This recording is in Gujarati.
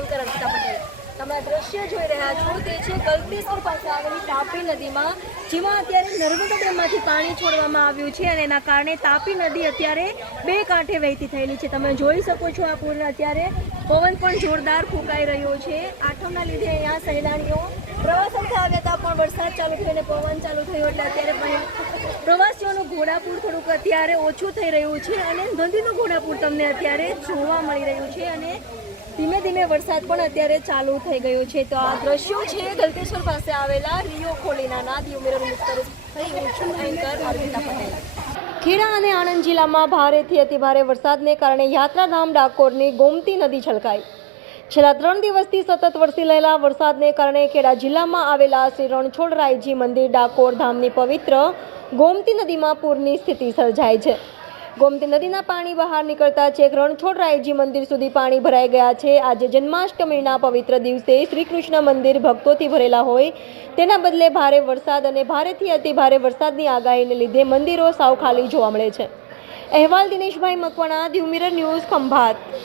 એન્કર અંકિતા પટેલ. તમે દ્રશ્ય જોઈ રહ્યા છો, તે છે ગલતેશ્વર પાસે આવેલી તાપી નદીમાં, જેમાં અત્યારે નર્મદા ડેમમાંથી પાણી છોડવામાં આવ્યું છે અને એના કારણે તાપી નદી અત્યારે બે કાંઠે વહેતી થયેલી છે. તમે જોઈ શકો છો આ પૂર અત્યારે પવન પણ જોરદાર ફૂંકાઈ રહ્યો છે. આઠમના લીધે અહીંયા સહેલાણીઓ પ્રવાસન આવ્યા હતા, પણ વરસાદ ચાલુ થયો અને પવન ચાલુ થયો એટલે અત્યારે પ્રવાસીઓનું ઘોડાપૂર થોડુંક અત્યારે ઓછું થઈ રહ્યું છે અને નદીનું ઘોડાપૂર તમને અત્યારે જોવા મળી રહ્યું છે અને ધીમે ધીમે વરસાદ પણ અત્યારે ચાલુ થઈ ગયો છે. તો આ દ્રશ્યો છે, ગલતેશ્વર પાસે આવેલા રિયો ખોલીના નાદી ઉમેરો ખેડા અને આણંદ જિલ્લામાં ભારેથી અતિભારે વરસાદને કારણે યાત્રાધામ ડાકોરની ગોમતી નદી છલકાઈ. છેલ્લા ત્રણ દિવસથી સતત વરસી રહેલા વરસાદને કારણે ખેડા જિલ્લામાં આવેલા શ્રી રણછોડરાયજી મંદિર ડાકોર ધામની પવિત્ર ગોમતી નદીમાં પૂરની સ્થિતિ સર્જાઈ છે. ગોમતી નદીના પાણી બહાર નીકળતા છેક રણછોડરાયજી મંદિર સુધી પાણી ભરાઈ ગયા છે. આજે જન્માષ્ટમીના પવિત્ર દિવસે શ્રી કૃષ્ણ મંદિર ભક્તોથી ભરેલા હોય તેના બદલે ભારે વરસાદ અને ભારેથી અતિ ભારે વરસાદની આગાહીને લીધે મંદિરો સાવ ખાલી જોવા મળે છે. અહેવાલ દિનેશભાઈ મકવાણા દીવ ન્યૂઝ ખંભાત.